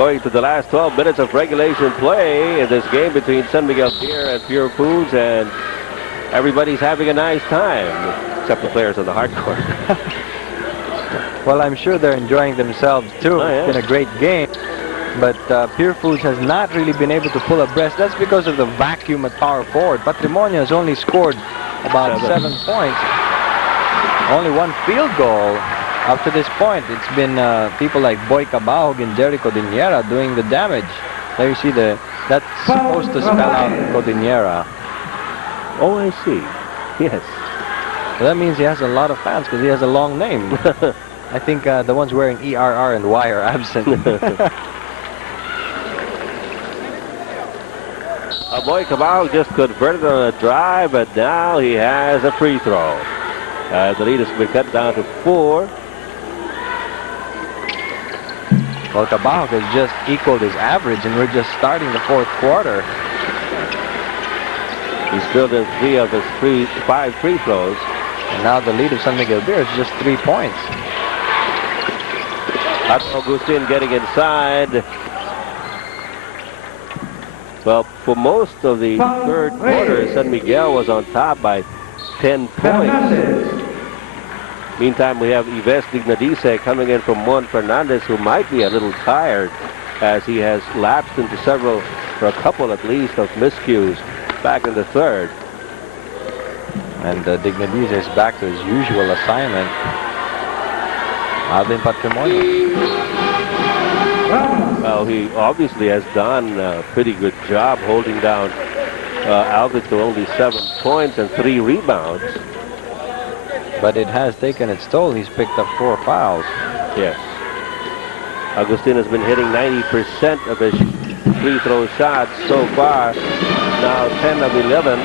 going to the last 12 minutes of regulation play in this game between San Miguel Beer and Purefoods, and everybody's having a nice time, except the players on the hard court. Well, I'm sure they're enjoying themselves too. Oh, yeah. It's been a great game. But Purefoods has not really been able to pull abreast. That's because of the vacuum at power forward. Patrimonio has only scored about 7 points. Only 1 field goal up to this point. It's been people like Boy Cabahog and Jerry Codinera doing the damage. There you see that's supposed to spell out Codinera. Oh, I see. Yes. So that means he has a lot of fans because he has a long name. I think the ones wearing ERR and Y are absent. Boy Cabahog just converted on a drive, but now he has a free throw. The lead has been cut down to 4. Well, Cabahog has just equaled his average, and we're just starting the 4th quarter. He's filled in 3 of his 5 free throws. And now the lead of San Miguel Beer is just 3 points. Agustin getting inside. Well, for most of the 3rd quarter, San Miguel was on top by 10 points. Meantime, we have Yves Dignadice coming in from Juan Fernandez, who might be a little tired as he has lapsed into for a couple at least, of miscues back in the 3rd. And Dignadice is back to his usual assignment. Alvin Patrimonio. Well, he obviously has done a pretty good job holding down Alvin to only 7 points and 3 rebounds. But it has taken its toll. He's picked up 4 fouls. Yes. Agustin has been hitting 90% of his free throw shots so far. Now 10 of 11.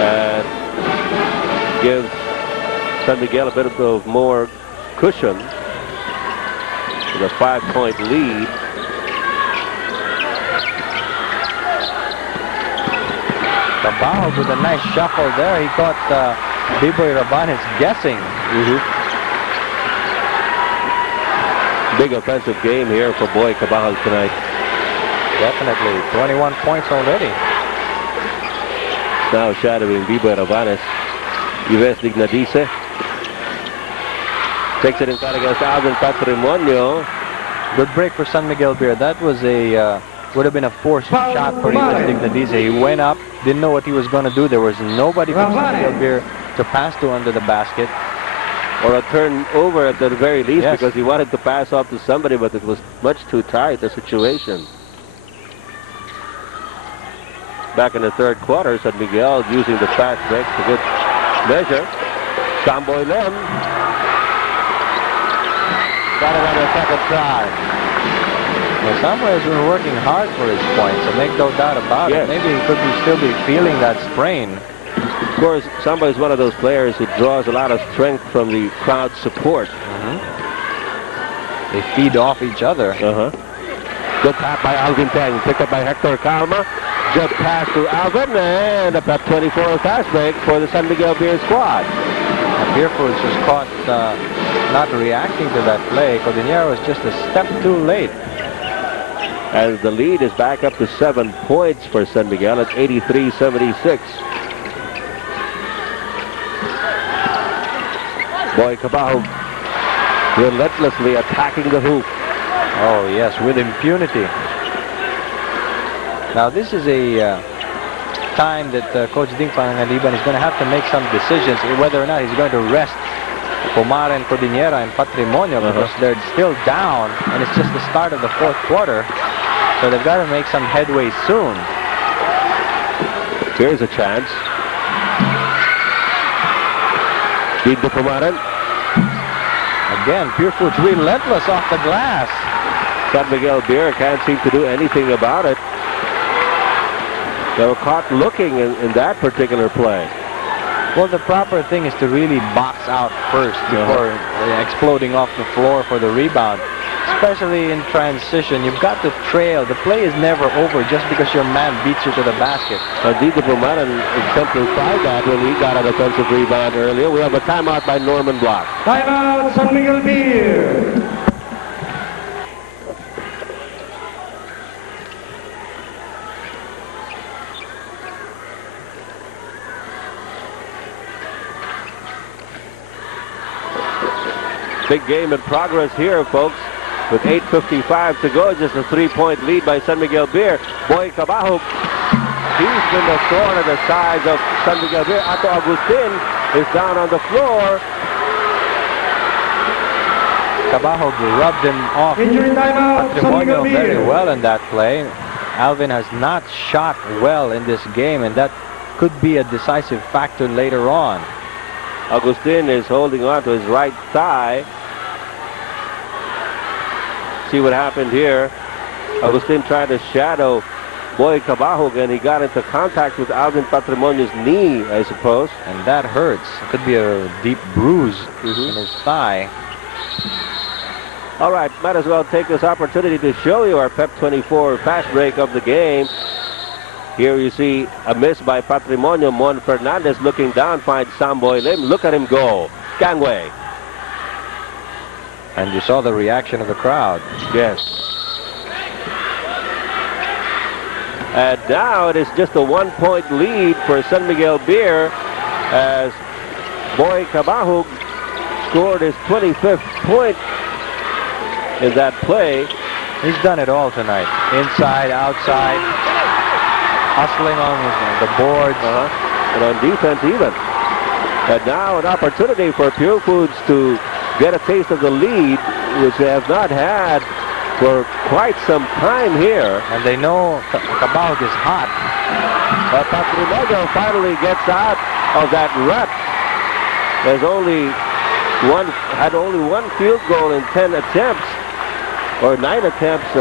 And gives San Miguel a bit of more cushion with a 5-point lead. Cabahog with a nice shuffle there. He caught Biboy Rabanez guessing. Big offensive game here for Boy Cabahog tonight. Definitely. 21 points already. Now shadowing Biboy Rabanez. Yves Dignadice takes it inside against Alvin Patrimonio. Good break for San Miguel Beer. That was would have been a forced shot for Yves Dignadice. He went up, didn't know what he was going to do. There was nobody from San Miguel Beer to pass to under the basket. Or a turnover at the very least, because he wanted to pass off to somebody, but it was much too tight a situation. Back in the 3rd quarter, San Miguel using the fast break for good measure. Samboy Lim got it on the 2nd try. Well, Samboy has been working hard for his points, so make no doubt about it. Maybe he could still be feeling that sprain. Of course, Samboy is one of those players who draws a lot of strength from the crowd support. They feed off each other. Good pass by Alvin Teng, picked up by Hector Calma. Good pass to Alvin, and a 24 fast break for the San Miguel Beer squad. Purefoods was caught not reacting to that play. Codinera was just a step too late. As the lead is back up to 7 points for San Miguel at 83-76. Boy Cabahog relentlessly attacking the hoop. Oh, yes, with impunity. Now, this is a time that Coach Ding Pangaliban is going to have to make some decisions whether or not he's going to rest Pomara and Codinera and Patrimonio because they're still down, and it's just the start of the 4th quarter. So they've got to make some headway soon. Here's a chance. Deep to Pomara. Again, Purefoods relentless off the glass. San Miguel Beer can't seem to do anything about it. They were caught looking in that particular play. Well, the proper thing is to really box out first before exploding off the floor for the rebound. Especially in transition, you've got to trail. The play is never over just because your man beats you to the basket. Dito Pumaran exemplified that when he got an offensive rebound earlier. We have a timeout by Norman Block. Timeout, San Miguel Beer. Big game in progress here, folks. With 8:55 to go, just a 3-point lead by San Miguel Beer. Boy Cabahug, he's been the thorn of the sides of San Miguel Beer. Ato Agustin is down on the floor. Cabahug rubbed him off Injury timeout, San Miguel Patrimonio very Beer. well in that play. Alvin has not shot well in this game, and that could be a decisive factor later on. Agustin is holding on to his right thigh. See what happened here. Agustin tried to shadow Boy Cabahug, and he got into contact with Alvin Patrimonio's knee, I suppose. And that hurts. It could be a deep bruise in his thigh. All right, might as well take this opportunity to show you our Pep 24 fast break of the game. Here you see a miss by Patrimonio. Mon Fernandez looking down, finds Samboy Lim. Look at him go. Gangway. And you saw the reaction of the crowd. Yes. And now it is just a 1-point lead for San Miguel Beer as Boy Cabahug scored his 25th point in that play. He's done it all tonight. Inside, outside, hustling on the boards. And on defense even. And now an opportunity for Purefoods to get a taste of the lead, which they have not had for quite some time here. And they know Cabahug is hot. But Patrimonio finally gets out of that rut. Had only one field goal in 10 attempts, or 9 attempts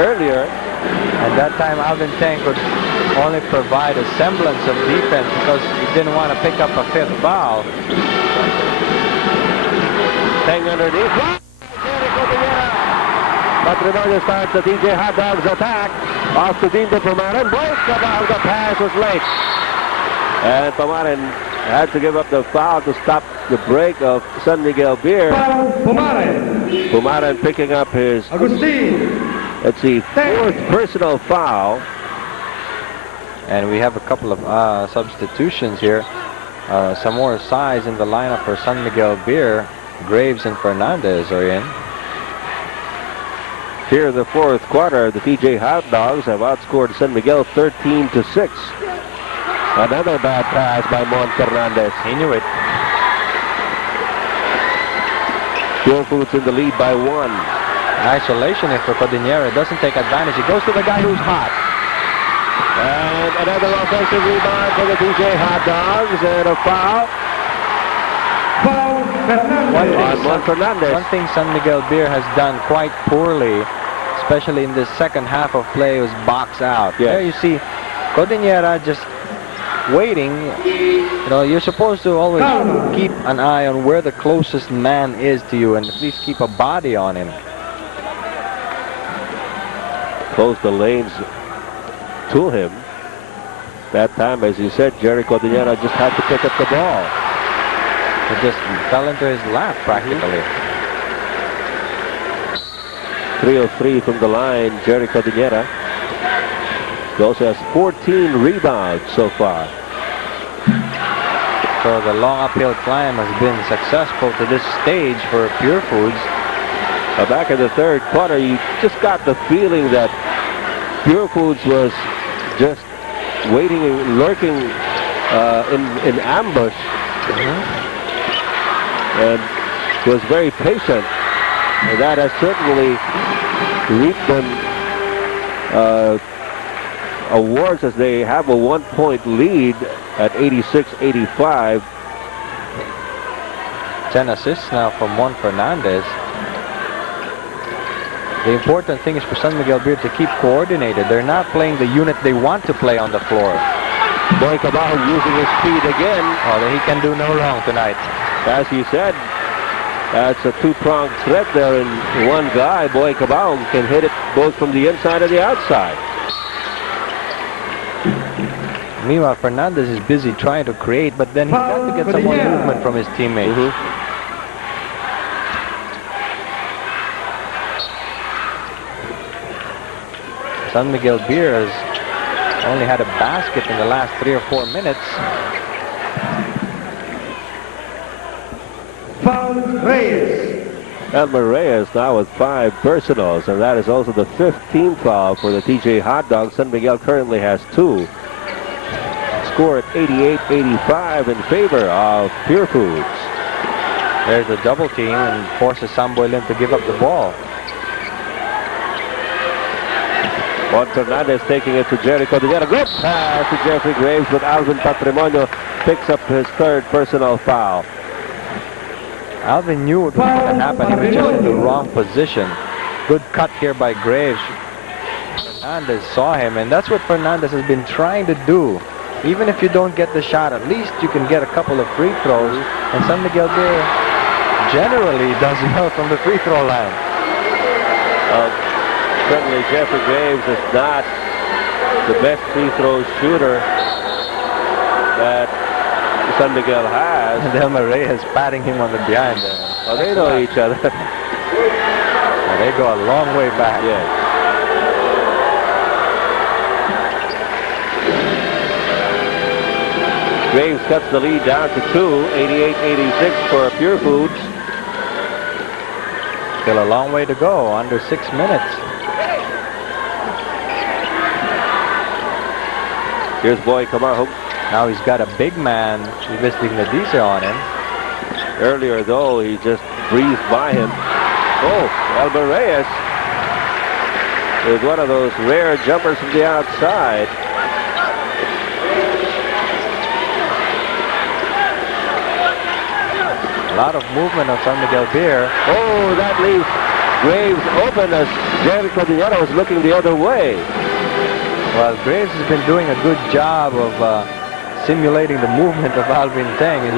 earlier. And that time Alvin Tang could only provide a semblance of defense because he didn't want to pick up a 5th foul. Tang underneath. Patrimonio starts the DJ Hot Dogs attack. Off to Dean Pamarin. Boy Cabahug, the pass was late. And Pamarin had to give up the foul to stop the break of San Miguel Beer. Pumaren. Pamarin picking up his, Agustin. let's see, 4th personal foul. And we have a couple of substitutions here. Some more size in the lineup for San Miguel Beer. Graves and Fernandez are in. Here in the 4th quarter, the TJ Hot Dogs have outscored San Miguel 13-6. Another bad pass by Mon Fernandez. He knew it. Purefoods in the lead by 1. Isolation if for Cordillera doesn't take advantage. He goes to the guy who's hot. And another offensive rebound for the TJ Hot Dogs, and a foul Foul Fernandez. on Mon Fernandez. One thing San Miguel Beer has done quite poorly, especially in this second half of play, was box out. Yes. There you see Cordillera just waiting. You know, you're supposed to always keep an eye on where the closest man is to you and at least keep a body on him. Close the lanes to him. That time, as you said, Jerry Cordillera just had to pick up the ball. It just fell into his lap practically. 3 of 3 from the line, Jerry Cordillera. He also has 14 rebounds so far. So the long uphill climb has been successful to this stage for Purefoods. Back in the 3rd quarter, you just got the feeling that Purefoods was just waiting and lurking in ambush. And was very patient. And that has certainly reaped them awards as they have a 1-point lead at 86-85. 10 assists now from Juan Fernandez. The important thing is for San Miguel Beer to keep coordinated. They're not playing the unit they want to play on the floor. Boy Cabahug using his speed again. Oh, he can do no wrong tonight. As you said, that's a 2-pronged threat there in one guy. Boy Cabahug can hit it both from the inside and the outside. Meanwhile, Fernandez is busy trying to create, but then he's got to get some more movement from his teammates. San Miguel Beer has only had a basket in the last 3 or 4 minutes. Foul Reyes. Elmer Reyes now with 5 personals, and that is also the 5th team foul for the TJ Hot Dogs. San Miguel currently has 2. Score at 88-85 in favor of Purefoods. There's a double team and forces Samboy Lim to give up the ball. Juan Fernandez taking it to Jericho. They got a good pass to Jeffrey Graves, but Alvin Patrimonio picks up his 3rd personal foul. Alvin knew what was going to happen. He was just in the wrong position. Good cut here by Graves. Fernandez saw him, and that's what Fernandez has been trying to do. Even if you don't get the shot, at least you can get a couple of free throws. And San Miguel there generally does well from the free throw line. Certainly Jeffrey Graves is not the best free throw shooter that San Miguel has. And Elmer Reyes patting him on the behind there. Oh, they know each other. They go a long way back. Yes. Graves cuts the lead down to 2, 88-86 for Purefoods. Still a long way to go, under 6 minutes. Here's Boy Kamahug. Now he's got a big man, visiting the Dice on him. Earlier, though, he just breezed by him. Oh, Elmer Reyes with one of those rare jumpers from the outside. A lot of movement of San Miguel here. Oh, that leaves Graves open as Jerry Cordillera was looking the other way. Well, Graves has been doing a good job of simulating the movement of Alvin Teng,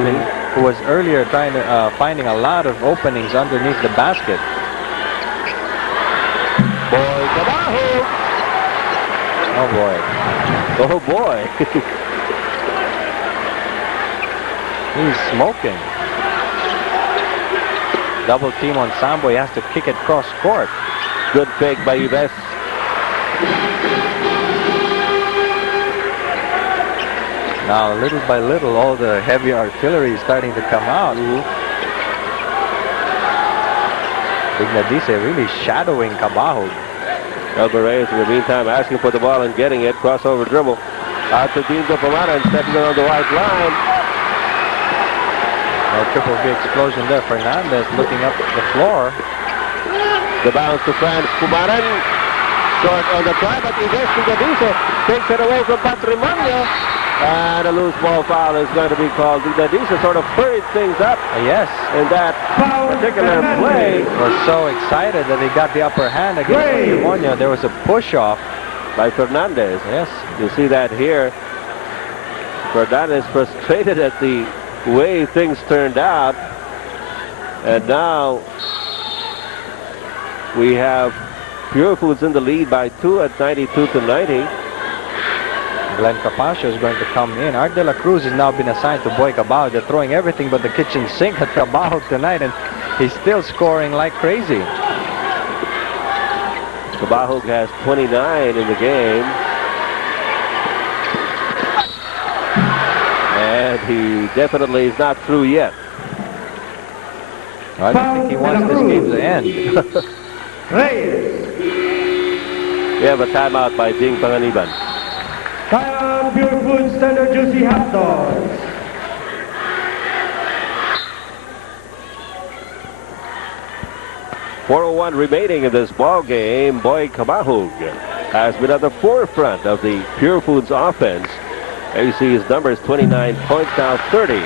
who was earlier trying to finding a lot of openings underneath the basket. Boy Kabaho! Oh boy. Oh boy. He's smoking. Double team on Sambo. He has to kick it cross court. Good fake by Yves. Now, little by little, all the heavy artillery is starting to come out. Ignadice really shadowing Cabajo. Elmer Reyes in the meantime asking for the ball and getting it. Crossover dribble. Out to Dean Dopamara and stepping it on the white line. A triple B explosion there. Fernandez looking up the floor. The bounce to Franz Kumaran. Short on the try, but Ignadice takes it away from Patrimonio. And a loose ball foul is going to be called. Ignadice sort of hurried things up. Yes. In that particular play. Was so excited that he got the upper hand against Patrimonio. There was a push-off by Fernandez. Yes. You see that here. Fernandez frustrated at the way things turned out. And now we have Purefoods in the lead by 2 at 92-90. Glenn Capaccio is going to come in. Art de la Cruz has now been assigned to Boy Cabao. They're throwing everything but the kitchen sink at Cabao tonight, and he's still scoring like crazy. Cabao has 29 in the game. And he definitely is not through yet. I don't think he wants this game to end. We have a timeout by Ding Panganiban. Kyle Purefoods Tender Juicy Hot Dogs. .401 remaining in this ball game. Boy Kamahug has been at the forefront of the Purefoods offense. There you see his numbers, 29 points, now 30.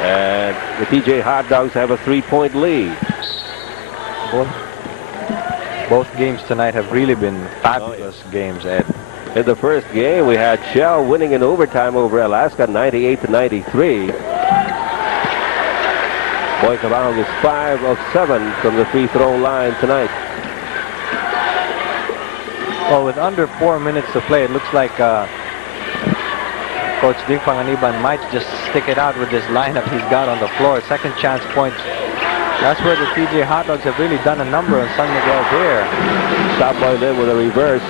And the TJ Hot Dogs have a 3-point lead. Both games tonight have really been fabulous games, Ed. In the first game, we had Shell winning in overtime over Alaska, 98-93. Boy Cabao is 5 of 7 from the free throw line tonight. Well, with under 4 minutes to play, it looks like Coach Ding Panganiban might just stick it out with this lineup he's got on the floor. Second chance points. That's where the TJ Hot Dogs have really done a number on San Miguel here. Stop by them with a reverse.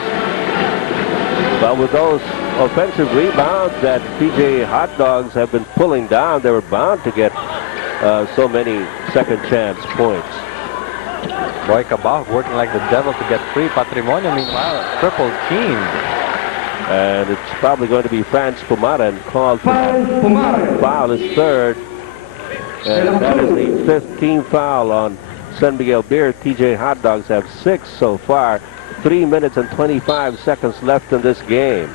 But with those offensive rebounds that TJ Hot Dogs have been pulling down, they were bound to get so many second chance points. Boy Cabal working like the devil to get free. Patrimonio, meanwhile, triple team. And it's probably going to be Franz Pumaren called for that foul, his third. And that is the 5th team foul on San Miguel Beer. TJ Hot Dogs have 6 so far. 3 minutes and 25 seconds left in this game.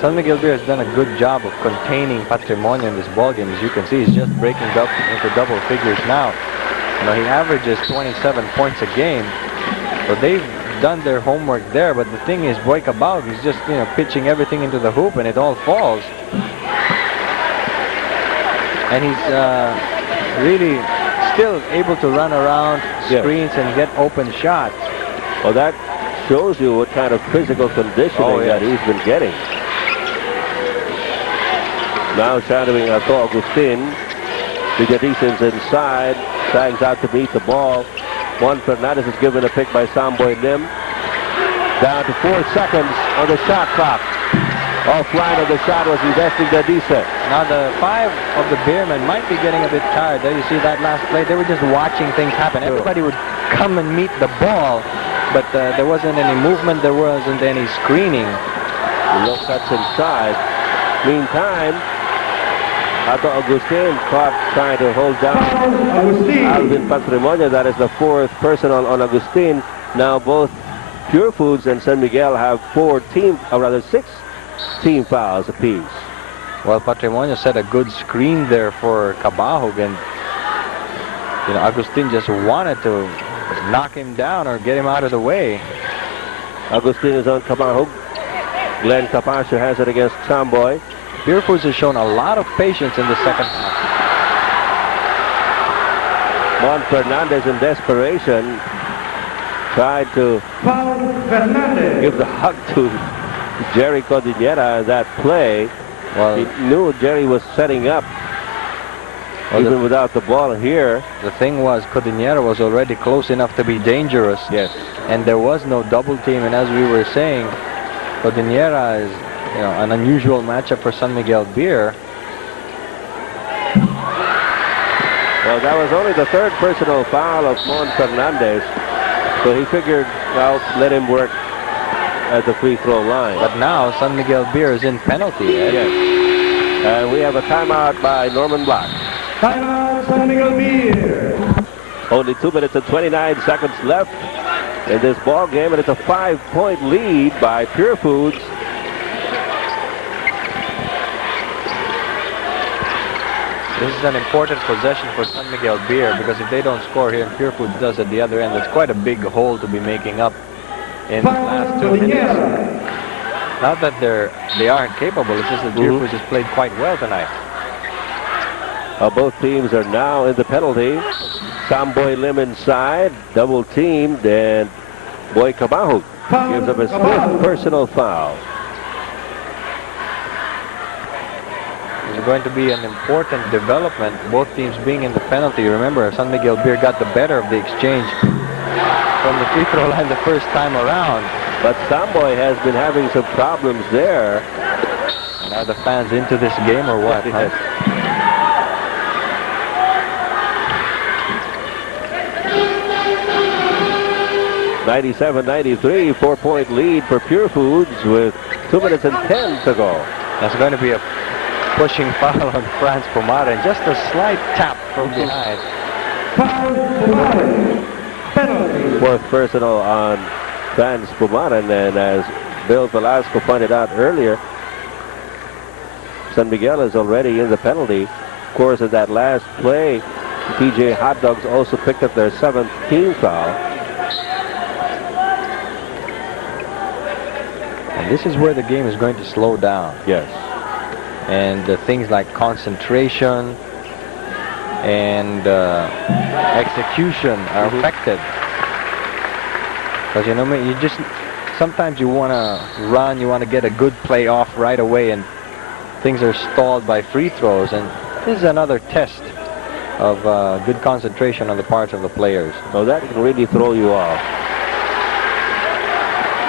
San Miguel Beer has done a good job of containing Patrimonio in this ballgame. As you can see, he's just breaking up into double figures now. You know, he averages 27 points a game. So they've done their homework there. But the thing is, Boy Cabal is just, you know, pitching everything into the hoop and it all falls. And he's really still able to run around screens and get open shots. Well, that shows you what kind of physical conditioning that he's been getting. Now shadowing Arto Agustin. Vigadison's inside. Tags out to meet the ball. Juan Fernandez is given a pick by Samboy Lim. Down to 4 seconds on the shot clock. Offline of the shot was Investing Dadise. Now the 5 of the Beermen might be getting a bit tired. There you see that last play. They were just watching things happen. Everybody would come and meet the ball, but there wasn't any movement. There wasn't any screening. Low cuts inside. Meantime, Arto Agustin caught trying to hold down Alvin Patrimonio. That is the 4th personal on Agustin. Now both Purefoods and San Miguel have 6 team fouls apiece. Well, Patrimonio set a good screen there for Cabahug, and you know, Agustin just wanted to knock him down or get him out of the way. Agustin is on Cabahug. Glenn Capascio has it against Samboy. Purefoods has shown a lot of patience in the second half. Juan Fernandez in desperation tried to give the hug to Jerry Cordillera that play. Well, he knew Jerry was setting up even without the ball here. The thing was, Cordillera was already close enough to be dangerous. Yes. And there was no double team. And as we were saying, Cordillera is, you know, an unusual matchup for San Miguel Beer. Well, that was only the 3rd personal foul of Juan Fernandez. So he figured, well, let him work at the free throw line. But now San Miguel Beer is in penalty. Yes. And we have a timeout by Norman Black. Timeout, San Miguel Beer. Only 2 minutes and 29 seconds left in this ball game, and it's a 5-point lead by Purefoods. This is an important possession for San Miguel Beer, because if they don't score here and Purefoods does at the other end, it's quite a big hole to be making up in the last 2 minutes. Not that they aren't capable, it's just that Purefoods has played quite well tonight. Both teams are now in the penalty. Samboy Lim inside, double teamed, and Boy Cabahug gives up his 5th personal foul. It's going to be an important development, both teams being in the penalty. Remember, San Miguel Beer got the better of the exchange from the free throw line the first time around. But Samboy has been having some problems there. Are the fans into this game or what? Yes. 97-93, 4-point lead for Purefoods with 2 minutes and 10 to go. That's going to be a pushing foul on Franz Pumaren. Just a slight tap from behind. Penalty. 4th personal on Franz Pumaren, and as Bill Velasco pointed out earlier, San Miguel is already in the penalty. Of course, in that last play, TJ Hot Dogs also picked up their 7th team foul. And this is where the game is going to slow down. Yes. And things like concentration and execution are affected. Because, you know, you just, sometimes you want to run, you want to get a good play off right away, and things are stalled by free throws. And this is another test of good concentration on the part of the players. So that can really throw you off.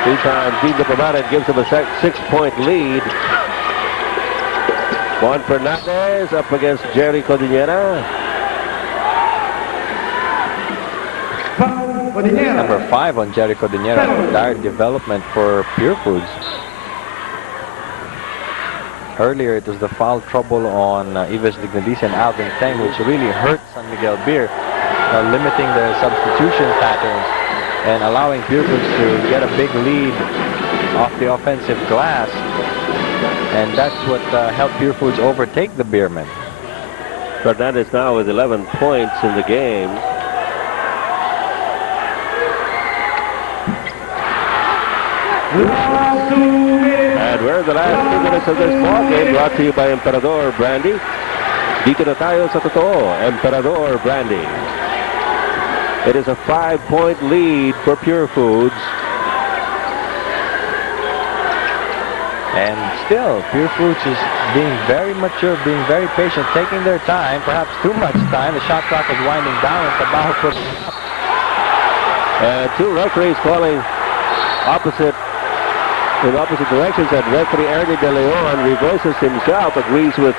3 times Vito Pumaren gives him a 6-point lead. Juan Fernandez up against Jerry Cordillera. Codinera. Number 5 on Jericho Dinera. Dire development for Purefoods. Earlier, it was the foul trouble on Ives Dignadice and Alvin Teng, which really hurt San Miguel Beer, limiting the substitution patterns and allowing Purefoods to get a big lead off the offensive glass. And that's what helped Purefoods overtake the Beermen. Fernandez now with 11 points in the game. And we're in the last 2 minutes of this ball game, brought to you by Emperador Brandy. Dito na tayo sa totoo, Emperador Brandy. It is a 5-point lead for Purefoods. And still, Purefoods is being very mature, being very patient, taking their time, perhaps too much time. The shot clock is winding down and Tabajo puts it up. Two referees calling in opposite directions, and referee Ernie De Leon reverses himself, agrees with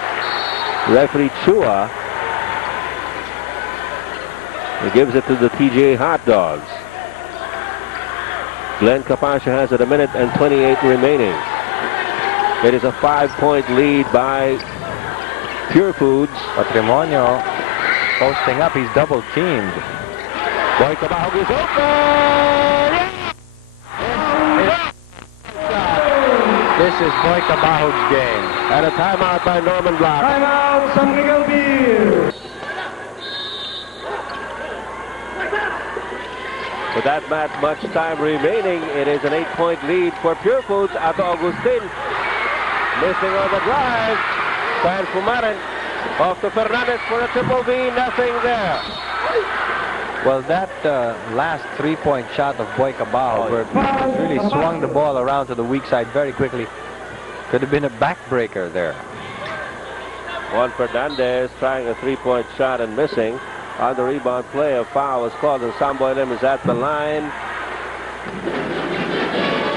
referee Chua. He gives it to the TJ Hot Dogs. Glenn Capascia has it, 1:28 remaining. It is a 5-point lead by Purefoods. Patrimonio posting up, he's double teamed. Boy Cabahog is open! This is Boy Cabahog's game. And a timeout by Norman Block. Timeout, San Miguel Beer. With that much time remaining, it is an 8-point lead for Purefoods. Ato Agustin missing on the drive. Juan Fumaran off to Fernandez for a triple V. Nothing there. Well, that last 3-point shot of Boy Cabajo, where he really swung the ball around to the weak side very quickly, could have been a backbreaker there. Juan Fernandez trying a 3-point shot and missing. On the rebound play, a foul was called, and Samboy Lim is at the line.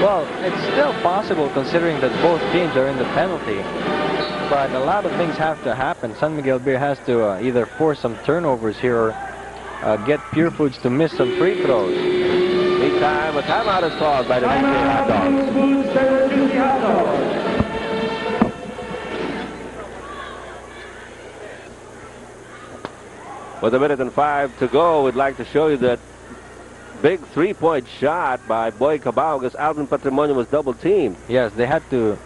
Well, it's still possible considering that both teams are in the penalty. But a lot of things have to happen. San Miguel Beer has to either force some turnovers here or get Purefoods to miss some free throws. Meantime, a timeout is called by the TJ Hot Dogs. Purefoods, the Juicy Hot Dogs. With 1:05 to go, we'd like to show you that big 3-point shot by Boy Cabajo, because Alvin Patrimonio was double teamed. Yes, he had to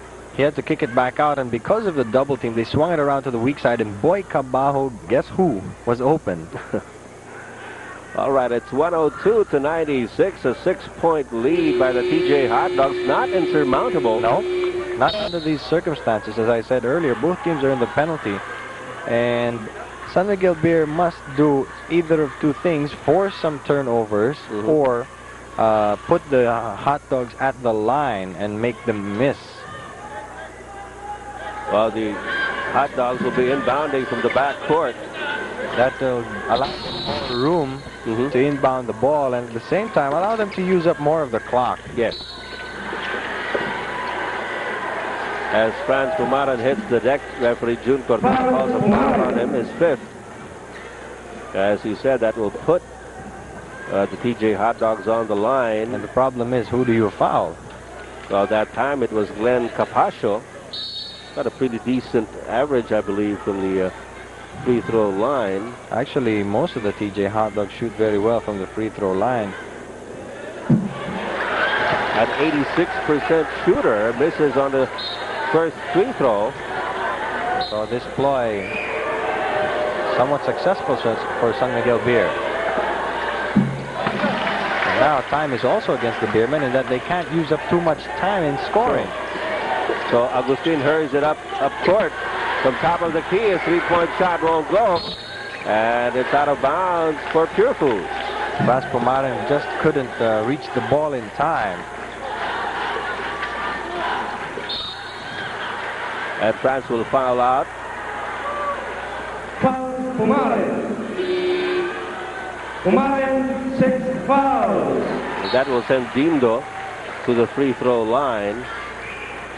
kick it back out, and because of the double team, they swung it around to the weak side, and Boy Cabajo, guess who, was open. All right, it's 102 to 96, a 6-point lead by the TJ Hot Dogs. Not insurmountable. No, not under these circumstances. As I said earlier, both teams are in the penalty, and San Miguel Beer must do either of two things: force some turnovers, or put the Hot Dogs at the line and make them miss. Well, the Hot Dogs will be inbounding from the back court. That will allow them more room to inbound the ball, and at the same time allow them to use up more of the clock. Yes. As Franz Pumaran hits the deck, referee June Cortez calls a foul on him, his 5th. As he said, that will put the TJ Hot Dogs on the line. And the problem is, who do you foul? Well, that time it was Glenn Capascio. Got a pretty decent average, I believe, from the free throw line. Actually, most of the TJ Hot Dogs shoot very well from the free throw line. An 86% shooter misses on the first free throw. So this ploy somewhat successful for San Miguel Beer. And now time is also against the Beermen in that they can't use up too much time in scoring. So Agustin hurries it up court. From top of the key, a 3-point shot won't go. And it's out of bounds for Purefoods. Bas Pumaran just couldn't reach the ball in time. And France will foul out. Foul, Pumaran. Pumaran, 6 fouls. And that will send Dindo to the free throw line.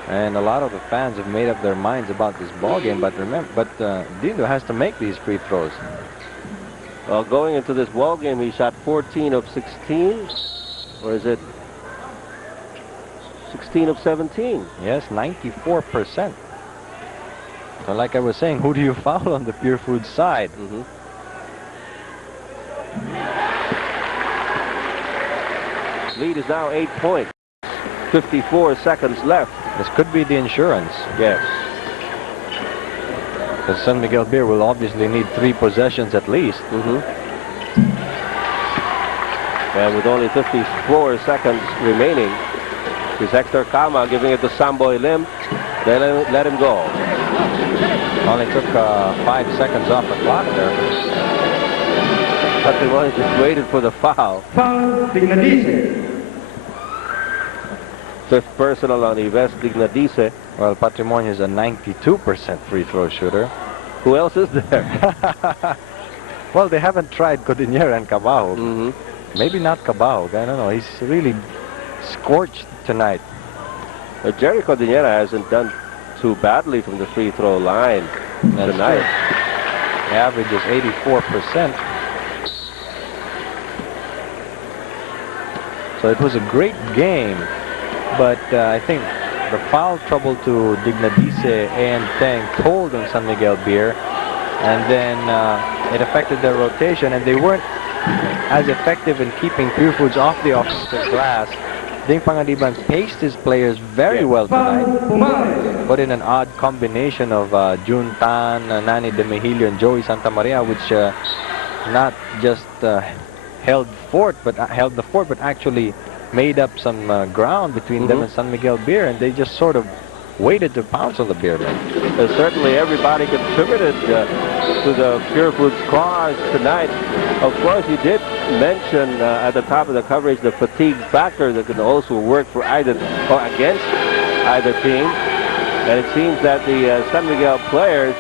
And a lot of the fans have made up their minds about this ball game, but remember, Dindo has to make these free throws. Well, going into this ball game, he shot 14 of 16, or is it 16 of 17? Yes, 94%. So like I was saying, who do you foul on the Purefoods side? Lead is now 8 points. 54 seconds left. This could be the insurance. Yes. Because San Miguel Beer will obviously need 3 possessions at least. And with only 54 seconds remaining, is Hector Calma giving it to Samboy Lim. They let him go. Only took 5 seconds off the clock there. But they only just waited for the foul. Foul, Dignadice. Fifth personal on Yves Dignadice. Well, Patrimonio is a 92% free throw shooter. Who else is there? Well, they haven't tried Cordillera and Cabahug. Maybe not Cabahug. I don't know. He's really scorched tonight. Jerry Cordillera hasn't done too badly from the free throw line tonight. The average is 84%. So it was a great game, but I think the foul trouble to Dignadice and Teng told on San Miguel Beer, and then it affected their rotation, and they weren't as effective in keeping Purefoods off the offensive glass. Ding Pangaliban paced his players very well tonight, but in an odd combination of Jun Tan, Nani De Mejillo, and Joey Santa Maria, which not just held the fort, but actually made up some ground between them and San Miguel Beer, and they just sort of waited to pounce on the Beer then. Certainly everybody contributed to the Purefoods cause tonight. Of course, you did mention at the top of the coverage the fatigue factor that can also work for either or against either team. And it seems that the San Miguel players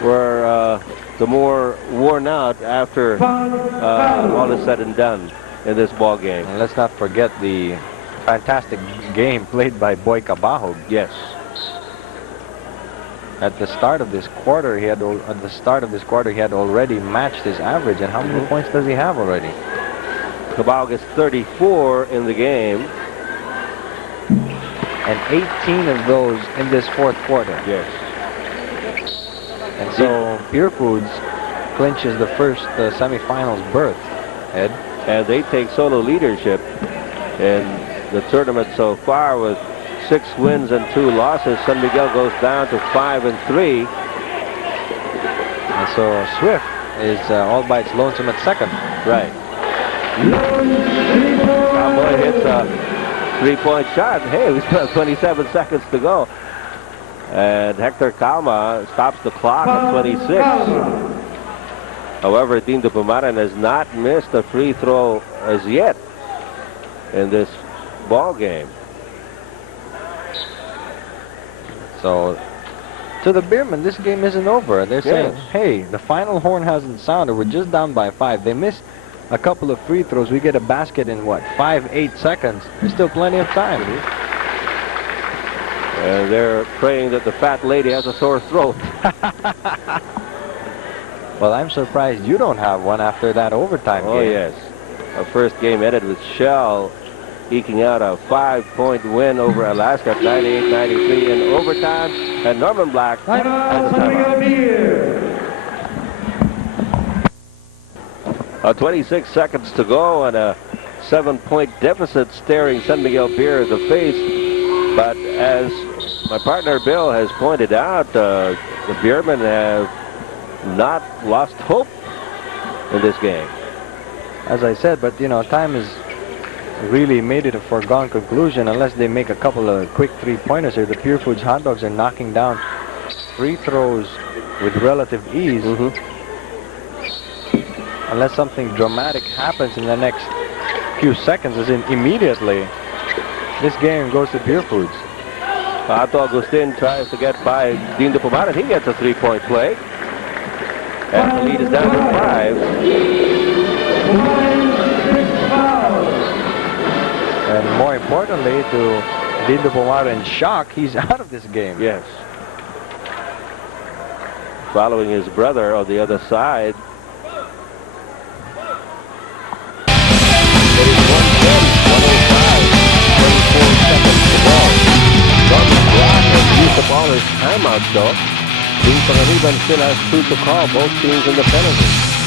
were the more worn out after all is said and done in this ball game. And let's not forget the fantastic game played by Boy Cabahug. Yes. At the start of this quarter, he had already matched his average. And how many points does he have already? Cabahug is 34 in the game. And 18 of those in this fourth quarter. Yes. And so Purefoods clinches the first semifinals berth, Ed. And they take solo leadership in the tournament so far with 6 wins and 2 losses. San Miguel goes down to 5 and 3. And so Swift is all by its lonesome at second. Right. Cowboy hits a 3-point shot. Hey, we still have 27 seconds to go. And Hector Calma stops the clock at 26. However, Dean de Pumaran has not missed a free throw as yet in this ball game. So, to the Beermen, this game isn't over. They're saying, hey, the final horn hasn't sounded. We're just down by 5. They miss a couple of free throws. We get a basket in, 5-8 seconds. There's still plenty of time. And they're praying that the fat lady has a sore throat. Well, I'm surprised you don't have one after that overtime game. Oh, yes. Our first game ended with Shell eking out a 5-point win over Alaska, 98-93 in overtime. And Norman Black has the timeout. 26 seconds to go and a 7-point deficit staring San Miguel Beer in the face. But as my partner Bill has pointed out, the Beermen have not lost hope in this game. As I said, but time has really made it a foregone conclusion unless they make a couple of quick 3-pointers here. The Purefoods hot dogs are knocking down free throws with relative ease. Unless something dramatic happens in the next few seconds, as in immediately, this game goes to Purefoods. Pato Agustin tries to get by Dean de Pumaran. He gets a 3-point play. And the lead is down to 5. And more importantly, to Dean de Pumaran's shock, he's out of this game. Yes. Following his brother on the other side. timeouts, though. Team Panganiban still has 2 to call, both teams in the penalty.